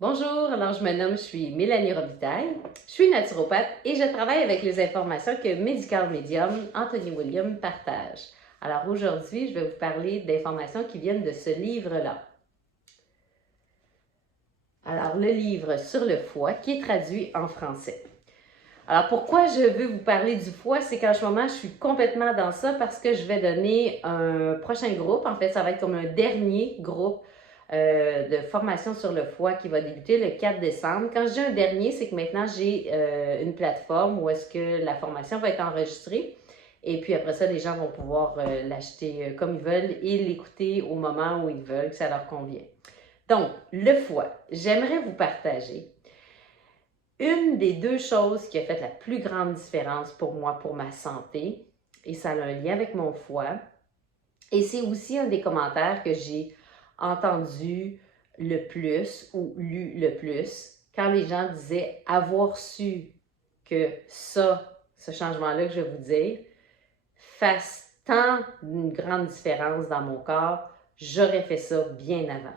Bonjour, alors je me nomme, je suis Mélanie Robitaille, je suis naturopathe et je travaille avec les informations que Medical Medium, Anthony William, partage. Alors aujourd'hui, je vais vous parler d'informations qui viennent de ce livre-là. Alors le livre sur le foie qui est traduit en français. Alors pourquoi je veux vous parler du foie, c'est qu'en ce moment, je suis complètement dans ça parce que je vais donner un prochain groupe. En fait, ça va être comme un dernier groupe de formation sur le foie qui va débuter le 4 décembre. Quand je dis un dernier, c'est que maintenant, j'ai une plateforme où est-ce que la formation va être enregistrée. Et puis après ça, les gens vont pouvoir l'acheter comme ils veulent et l'écouter au moment où ils veulent, que ça leur convient. Donc, le foie, j'aimerais vous partager une des deux choses qui a fait la plus grande différence pour moi, pour ma santé, et ça a un lien avec mon foie, et c'est aussi un des commentaires que j'ai entendu le plus ou lu le plus quand les gens disaient avoir su que ça, ce changement-là que je vais vous dire, fasse tant une grande différence dans mon corps, j'aurais fait ça bien avant.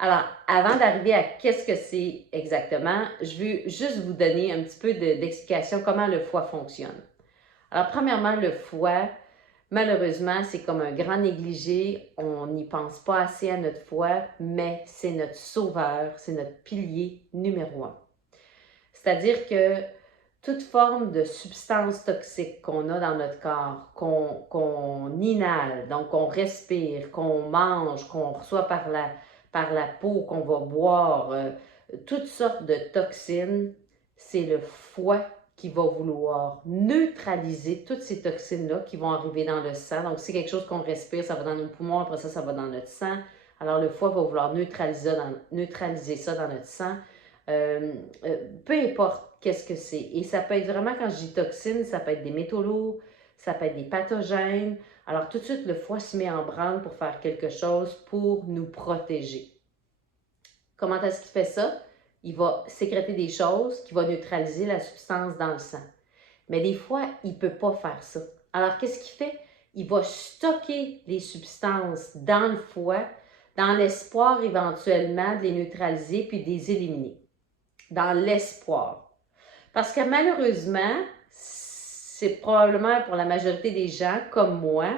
Alors, avant d'arriver à qu'est-ce que c'est exactement, je veux juste vous donner un petit peu d'explication comment le foie fonctionne. Alors, premièrement, le foie, malheureusement, c'est comme un grand négligé. On n'y pense pas assez à notre foie, mais c'est notre sauveur, c'est notre pilier numéro un. C'est-à-dire que toute forme de substance toxique qu'on a dans notre corps, qu'on inhale, donc qu'on respire, qu'on mange, qu'on reçoit par la peau, qu'on va boire, toutes sortes de toxines, c'est le foie qui va vouloir neutraliser toutes ces toxines-là qui vont arriver dans le sang. Donc, c'est quelque chose qu'on respire, ça va dans nos poumons, après ça va dans notre sang. Alors, le foie va vouloir neutraliser ça dans notre sang. Peu importe qu'est-ce que c'est. Et ça peut être vraiment, quand je dis toxines, ça peut être des métaux lourds, ça peut être des pathogènes. Alors tout de suite, le foie se met en branle pour faire quelque chose pour nous protéger. Comment est-ce qu'il fait ça? Il va sécréter des choses qui vont neutraliser la substance dans le sang. Mais des fois, il ne peut pas faire ça. Alors qu'est-ce qu'il fait? Il va stocker les substances dans le foie dans l'espoir éventuellement de les neutraliser puis de les éliminer. Dans l'espoir. Parce que malheureusement, c'est probablement pour la majorité des gens comme moi,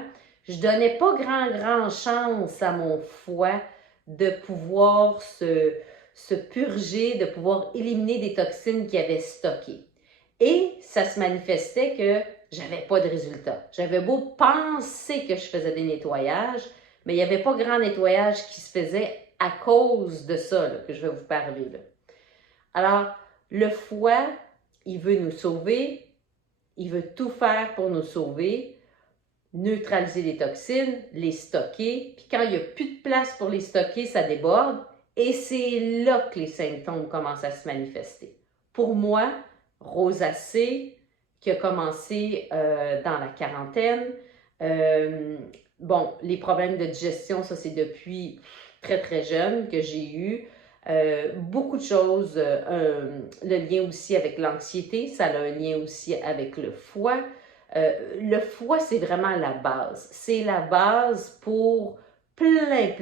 je ne donnais pas grand chance à mon foie de pouvoir se purger, de pouvoir éliminer des toxines qu'il avait stockées. Et ça se manifestait que j'avais pas de résultat. J'avais beau penser que je faisais des nettoyages, mais il n'y avait pas grand nettoyage qui se faisait à cause de ça là, que je vais vous parler. Là. Alors, le foie, il veut nous sauver, il veut tout faire pour nous sauver, neutraliser les toxines, les stocker, puis quand il n'y a plus de place pour les stocker, ça déborde, et c'est là que les symptômes commencent à se manifester. Pour moi, rosacée, qui a commencé dans la quarantaine, bon, les problèmes de digestion, ça c'est depuis très jeune que j'ai eu. Beaucoup de choses, le lien aussi avec l'anxiété, ça a un lien aussi avec le foie. Le foie, c'est vraiment la base. C'est la base pour plein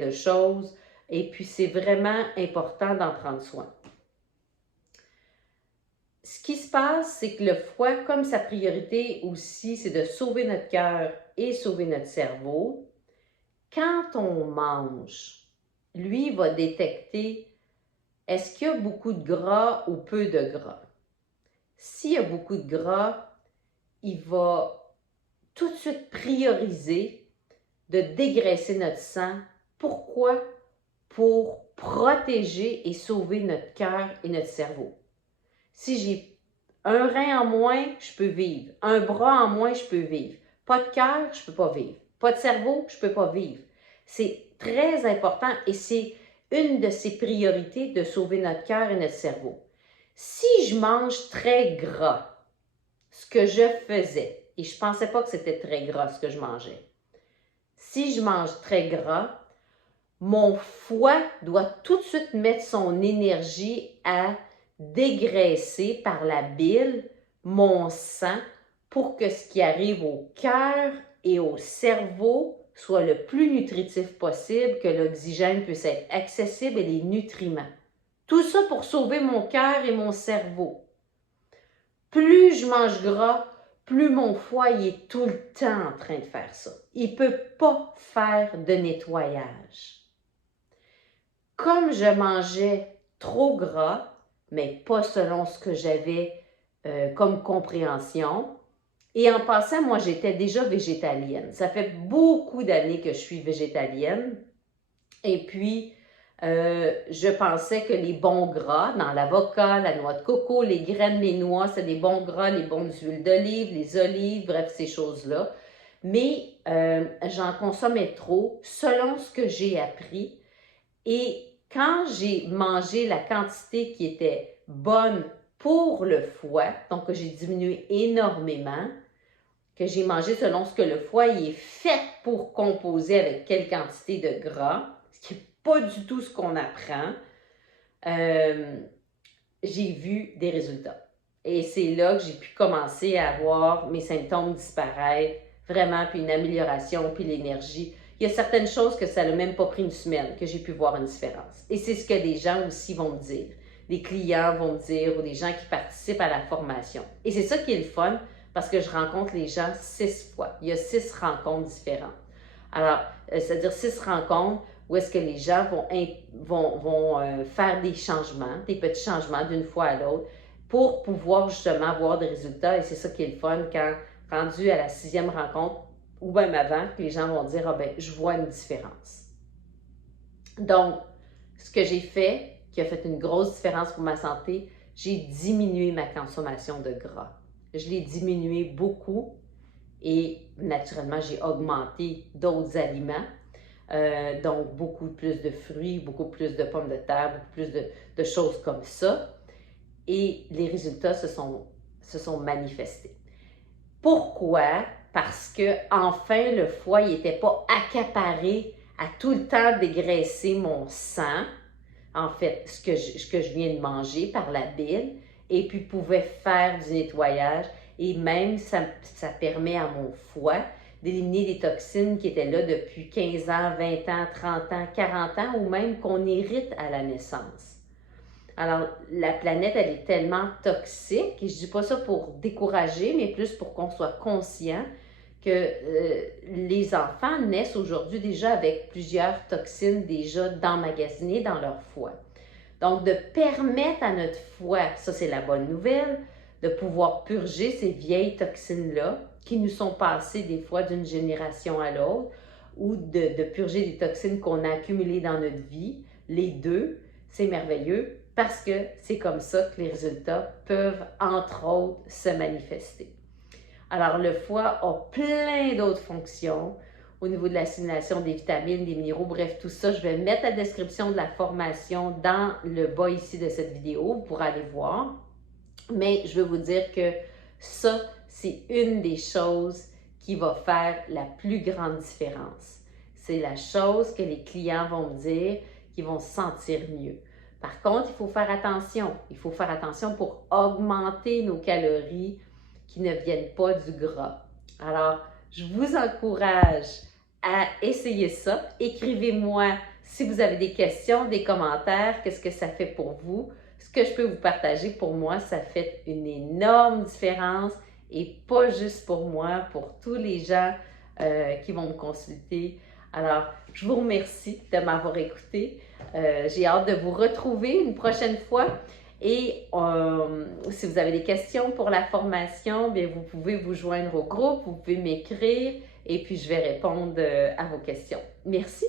de choses. Et puis, c'est vraiment important d'en prendre soin. Ce qui se passe, c'est que le foie, comme sa priorité aussi, c'est de sauver notre cœur et sauver notre cerveau, quand on mange, lui va détecter est-ce qu'il y a beaucoup de gras ou peu de gras. S'il y a beaucoup de gras, il va tout de suite prioriser de dégraisser notre sang. Pourquoi? Pour protéger et sauver notre cœur et notre cerveau. Si j'ai un rein en moins, je peux vivre. Un bras en moins, je peux vivre. Pas de cœur, je ne peux pas vivre. Pas de cerveau, je ne peux pas vivre. C'est très important et c'est une de ses priorités de sauver notre cœur et notre cerveau. Si je mange très gras, ce que je faisais, et je ne pensais pas que c'était très gras ce que je mangeais, si je mange très gras, mon foie doit tout de suite mettre son énergie à dégraisser par la bile mon sang pour que ce qui arrive au cœur et au cerveau soit le plus nutritif possible, que l'oxygène puisse être accessible et les nutriments. Tout ça pour sauver mon cœur et mon cerveau. Plus je mange gras, plus mon foie il est tout le temps en train de faire ça. Il ne peut pas faire de nettoyage. Comme je mangeais trop gras, mais pas selon ce que j'avais comme compréhension, et en passant, moi, j'étais déjà végétalienne. Ça fait beaucoup d'années que je suis végétalienne. Et puis, je pensais que les bons gras, dans l'avocat, la noix de coco, les graines, les noix, c'est des bons gras, les bonnes huiles d'olive, les olives, bref, ces choses-là. Mais j'en consommais trop selon ce que j'ai appris. Et quand j'ai mangé la quantité qui était bonne pour le foie, donc que j'ai diminué énormément, que j'ai mangé selon ce que le foie il est fait pour composer avec quelle quantité de gras, ce qui n'est pas du tout ce qu'on apprend, j'ai vu des résultats. Et c'est là que j'ai pu commencer à voir mes symptômes disparaître, vraiment, puis une amélioration, puis l'énergie. Il y a certaines choses que ça n'a même pas pris une semaine que j'ai pu voir une différence. Et c'est ce que des gens aussi vont me dire. Des clients vont me dire ou des gens qui participent à la formation. Et c'est ça qui est le fun, parce que je rencontre les gens 6 fois. Il y a 6 rencontres différentes. Alors, c'est-à-dire 6 rencontres où est-ce que les gens vont faire des changements, des petits changements d'une fois à l'autre pour pouvoir justement avoir des résultats. Et c'est ça qui est le fun quand, rendu à la 6e rencontre, ou même avant, que les gens vont dire « Ah ben, je vois une différence ». Donc, ce que j'ai fait, qui a fait une grosse différence pour ma santé, j'ai diminué ma consommation de gras. Je l'ai diminué beaucoup et naturellement, j'ai augmenté d'autres aliments. Donc, beaucoup plus de fruits, beaucoup plus de pommes de terre, beaucoup plus de choses comme ça. Et les résultats se sont manifestés. Pourquoi? Parce que enfin le foie n'était pas accaparé à tout le temps dégraisser mon sang, en fait, ce que je viens de manger par la bile, et puis pouvait faire du nettoyage. Et même, ça permet à mon foie d'éliminer des toxines qui étaient là depuis 15 ans, 20 ans, 30 ans, 40 ans, ou même qu'on hérite à la naissance. Alors, la planète, elle est tellement toxique, et je ne dis pas ça pour décourager, mais plus pour qu'on soit conscient que les enfants naissent aujourd'hui déjà avec plusieurs toxines déjà d'emmagasinées dans leur foie. Donc, de permettre à notre foie, ça c'est la bonne nouvelle, de pouvoir purger ces vieilles toxines-là qui nous sont passées des fois d'une génération à l'autre, ou de purger des toxines qu'on a accumulées dans notre vie, les deux, c'est merveilleux parce que c'est comme ça que les résultats peuvent, entre autres, se manifester. Alors, le foie a plein d'autres fonctions au niveau de l'assimilation des vitamines, des minéraux, bref, tout ça. Je vais mettre la description de la formation dans le bas ici de cette vidéo pour aller voir. Mais je veux vous dire que ça, c'est une des choses qui va faire la plus grande différence. C'est la chose que les clients vont me dire qu'ils vont se sentir mieux. Par contre, il faut faire attention. Il faut faire attention pour augmenter nos calories qui ne viennent pas du gras. Alors, je vous encourage à essayer ça. Écrivez-moi si vous avez des questions, des commentaires, qu'est-ce que ça fait pour vous. Ce que je peux vous partager, pour moi, ça fait une énorme différence et pas juste pour moi, pour tous les gens qui vont me consulter. Alors, je vous remercie de m'avoir écouté. J'ai hâte de vous retrouver une prochaine fois. Et si vous avez des questions pour la formation, bien, vous pouvez vous joindre au groupe, vous pouvez m'écrire et puis je vais répondre à vos questions. Merci.